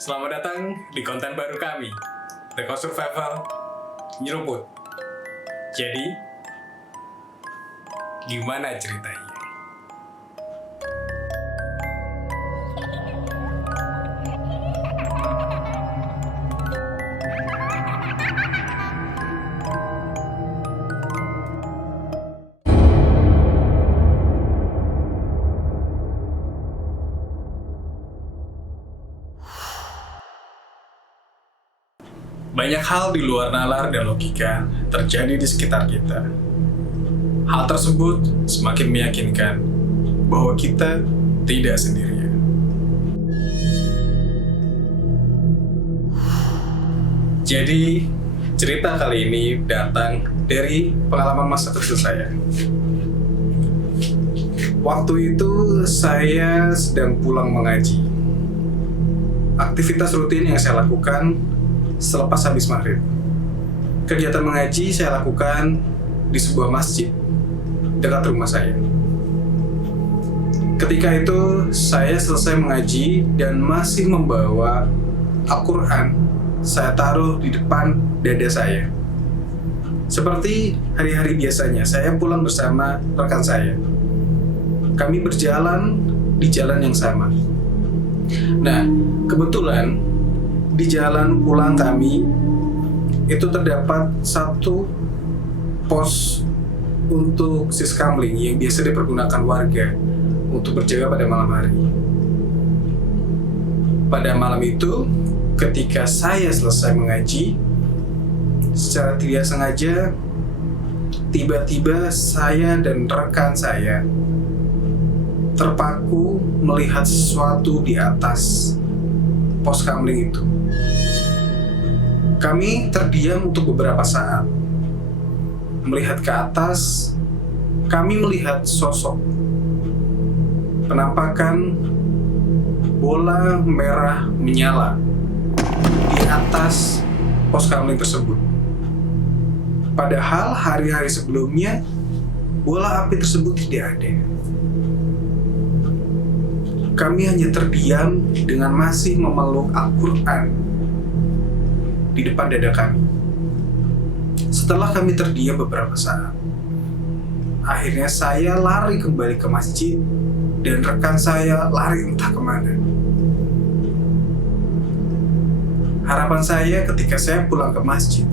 Selamat datang di konten baru kami, The Cost Survival Nyeruput. Jadi, gimana ceritanya? Banyak hal di luar nalar dan logika terjadi di sekitar kita. Hal tersebut semakin meyakinkan bahwa kita tidak sendirian. Jadi, cerita kali ini datang dari pengalaman masa kecil saya. Waktu itu saya sedang pulang mengaji. Aktivitas rutin yang saya lakukan selepas habis maghrib. Kegiatan mengaji saya lakukan di sebuah masjid dekat rumah saya. Ketika itu saya selesai mengaji dan masih membawa Al-Quran saya taruh di depan dada saya. Seperti hari-hari biasanya, saya pulang bersama rekan saya. Kami berjalan di jalan yang sama. Nah, kebetulan di jalan pulang kami itu terdapat satu pos untuk siskamling yang biasa dipergunakan warga untuk berjaga pada malam hari. Pada malam itu, ketika saya selesai mengaji, secara tidak sengaja tiba-tiba saya dan rekan saya terpaku melihat sesuatu di atas pos kamling itu. Kami terdiam untuk beberapa saat. Melihat ke atas, kami melihat sosok. Penampakan bola merah menyala di atas pos kamling tersebut. Padahal hari-hari sebelumnya, bola api tersebut tidak ada. Kami hanya terdiam dengan masih memeluk Al-Quran di depan dada kami. Setelah kami terdiam beberapa saat, akhirnya saya lari kembali ke masjid dan rekan saya lari entah kemana. Harapan saya ketika saya pulang ke masjid,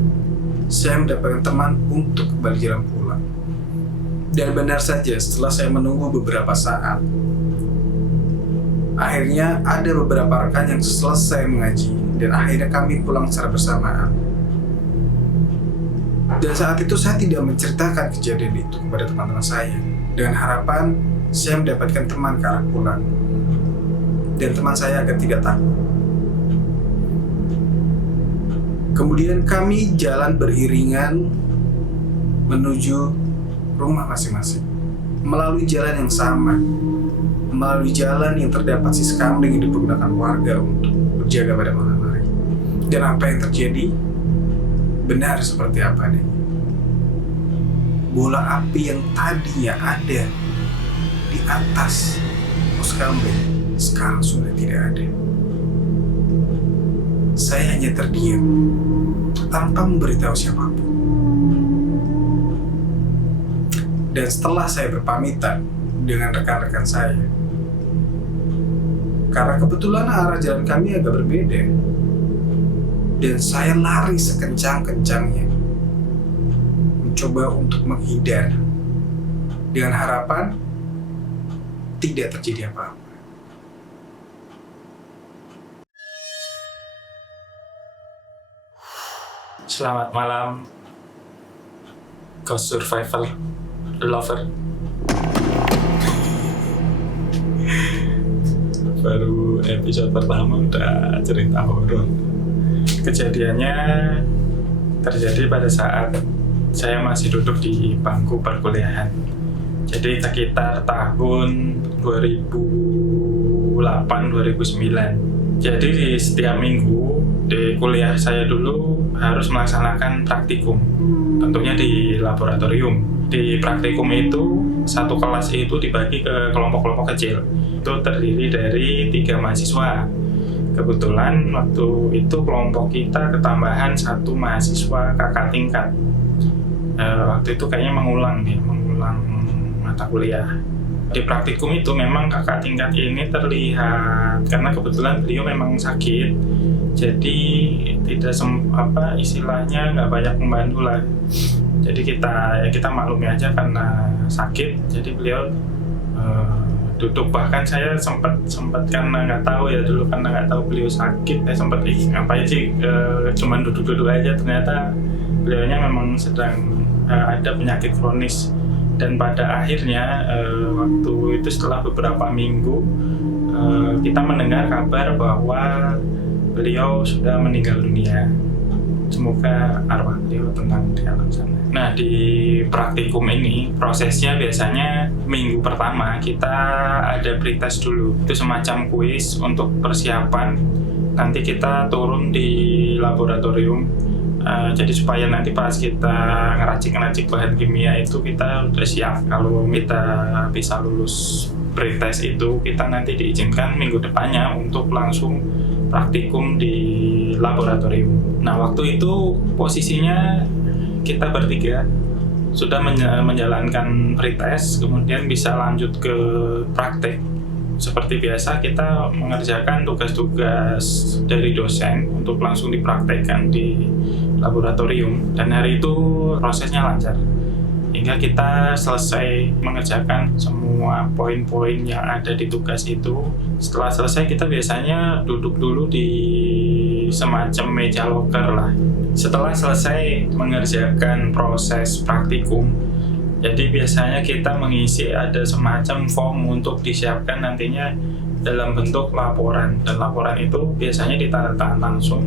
saya mendapatkan teman untuk kembali jalan pulang. Dan benar saja, setelah saya menunggu beberapa saat, akhirnya ada beberapa rekan yang selesai mengaji dan akhirnya kami pulang secara bersamaan. Dan saat itu saya tidak menceritakan kejadian itu kepada teman-teman saya dengan harapan saya mendapatkan teman ke arah pulang dan teman saya agar tidak takut. Kemudian kami jalan beriringan menuju rumah masing-masing melalui jalan yang sama, melalui jalan yang terdapat siskamling yang dipergunakan warga untuk berjaga pada malam hari. Dan apa yang terjadi benar seperti apa nih? Bola api yang tadinya ada di atas pos kamling sekarang sudah tidak ada. Saya hanya terdiam tanpa memberitahu siapapun. Dan setelah saya berpamitan dengan rekan-rekan saya, karena kebetulan arah jalan kami agak berbeda, dan saya lari sekencang-kencangnya mencoba untuk menghindar dengan harapan tidak terjadi apa-apa. Selamat malam, Ghost Survival Lover. Baru episode pertama udah cerita horor. Kejadiannya terjadi pada saat saya masih duduk di bangku perkuliahan. Jadi sekitar tahun 2008-2009. Jadi di setiap minggu di kuliah saya dulu harus melaksanakan praktikum, tentunya di laboratorium. Di praktikum itu satu kelas itu dibagi ke kelompok-kelompok kecil. Itu terdiri dari 3 mahasiswa. kebetulan waktu itu kelompok kita ketambahan 1 mahasiswa kakak tingkat. Waktu itu kayaknya mengulang mata kuliah. Di praktikum itu memang kakak tingkat ini terlihat, karena kebetulan beliau memang sakit, jadi tidak istilahnya nggak banyak membantu lah. Jadi kita maklumi aja karena sakit, jadi beliau duduk. Bahkan saya sempat karena nggak tahu ya dulu, karena nggak tahu beliau sakit, saya sempat ngapain sih cuman duduk-duduk aja. Ternyata beliaunya memang sedang ada penyakit kronis. Dan pada akhirnya waktu itu setelah beberapa minggu kita mendengar kabar bahwa beliau sudah meninggal dunia. Semoga arwah beliau tenang di alam sana. Nah, di praktikum ini prosesnya biasanya minggu pertama kita ada pretest dulu. Itu semacam kuis untuk persiapan. Nanti kita turun di laboratorium. Jadi supaya nanti pas kita ngeracik bahan kimia itu kita udah siap. Kalau kita bisa lulus pretest itu, kita nanti diizinkan minggu depannya untuk langsung praktikum di laboratorium. Nah, waktu itu posisinya kita bertiga sudah menjalankan pretest, kemudian bisa lanjut ke praktek. Seperti biasa kita mengerjakan tugas-tugas dari dosen untuk langsung dipraktekkan di laboratorium, dan hari itu prosesnya lancar hingga kita selesai mengerjakan semua poin-poin yang ada di tugas itu. Setelah selesai kita biasanya duduk dulu di semacam meja loker lah. Setelah selesai mengerjakan proses praktikum, jadi biasanya kita mengisi ada semacam form untuk disiapkan nantinya dalam bentuk laporan, dan laporan itu biasanya ditandatangan langsung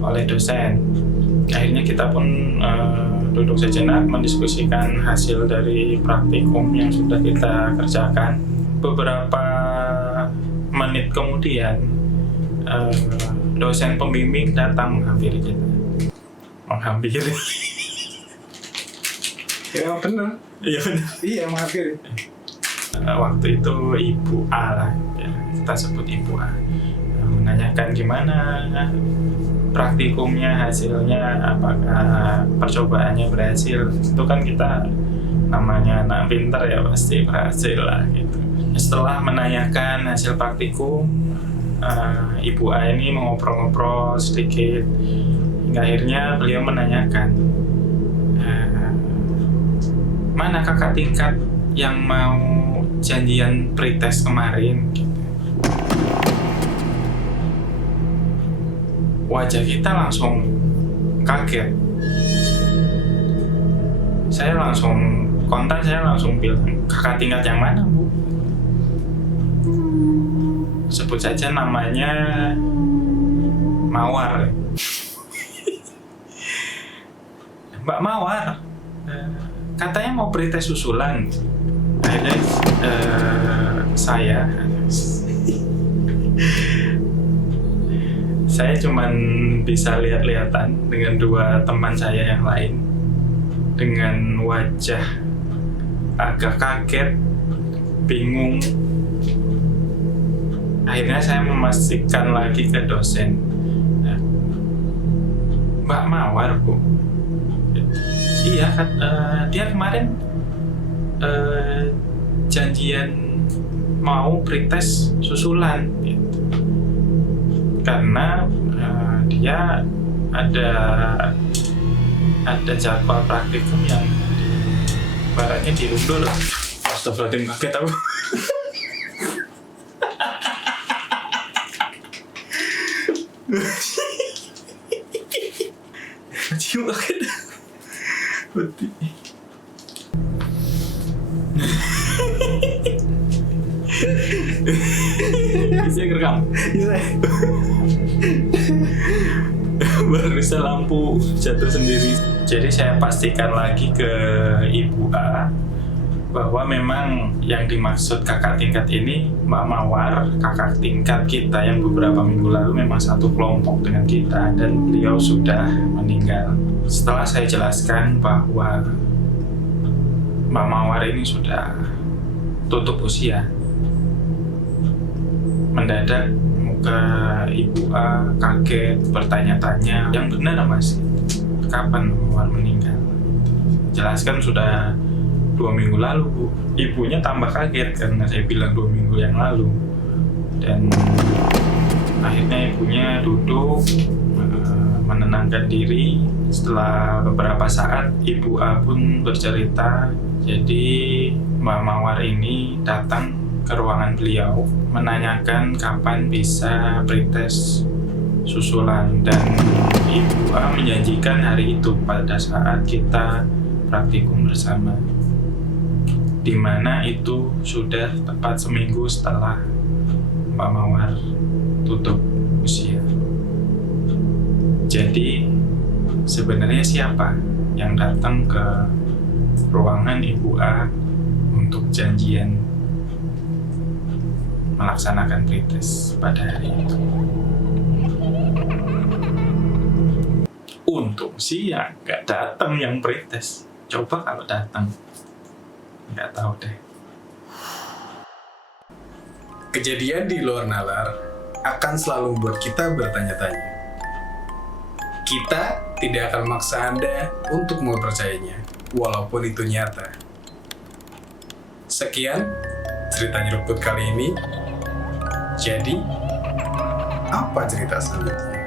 oleh dosen. Akhirnya kita pun duduk sejenak mendiskusikan hasil dari praktikum yang sudah kita kerjakan. Beberapa menit kemudian dosen pembimbing datang menghampiri kita. Ya benar. Iya benar. Iya, menghampiri. Waktu itu Ibu A lah, ya, kita sebut Ibu A, menanyakan gimana praktikumnya, hasilnya, apakah percobaannya berhasil. Itu kan kita namanya anak pintar ya, pasti berhasil lah gitu. Setelah menanyakan hasil praktikum, Ibu A ini mengobrol-ngobrol sedikit hingga akhirnya beliau menanyakan, mana kakak tingkat yang mau janjian pretest kemarin gitu. Wajah kita langsung kaget. Saya langsung bilang, kakak tingkat yang mana, Bu? Sebut saja namanya Mawar. Mbak Mawar, katanya mau pretest susulan. Akhirnya saya cuman bisa lihat-lihatan dengan 2 teman saya yang lain dengan wajah agak kaget, bingung. Akhirnya saya memastikan lagi ke dosen, Mbak Mawar, Bu. Iya, dia kemarin janjian mau pretest susulan gitu. Karena dia ada jadwal praktikum yang baratnya diundur. Astagfirullahaladzim, kaget aku. Cium kaget. Betul. Bisa ngerekam? Bisa. Barusan lampu jatuh sendiri. Jadi saya pastikan lagi ke Ibu A bahwa memang yang dimaksud kakak tingkat ini Mbak Mawar, kakak tingkat kita yang beberapa minggu lalu memang satu kelompok dengan kita, dan beliau sudah meninggal. Setelah saya jelaskan bahwa Mbak Mawar ini sudah tutup usia, mendadak ke Ibu A, kaget, bertanya-tanya, yang benar Mas, kapan Mawar meninggal? Jelaskan sudah 2 minggu lalu Bu. Ibunya tambah kaget karena saya bilang 2 minggu yang lalu. Dan akhirnya ibunya duduk, menenangkan diri. Setelah beberapa saat, Ibu A pun bercerita, jadi Mbak Mawar ini datang ke ruangan beliau menanyakan kapan bisa pretest susulan, dan Ibu A menjanjikan hari itu pada saat kita praktikum bersama, di mana itu sudah tepat seminggu setelah Mbak Mawar tutup usia. Jadi sebenarnya siapa yang datang ke ruangan Ibu A untuk janjian melaksanakan pretest pada hari itu? Untung sih ya nggak datang yang pretest. Coba kalau datang, nggak tahu deh. Kejadian di luar nalar akan selalu membuat kita bertanya-tanya. Kita tidak akan memaksa Anda untuk mempercayainya, walaupun itu nyata. Sekian cerita nyeruput kali ini. Jadi, apa cerita selanjutnya?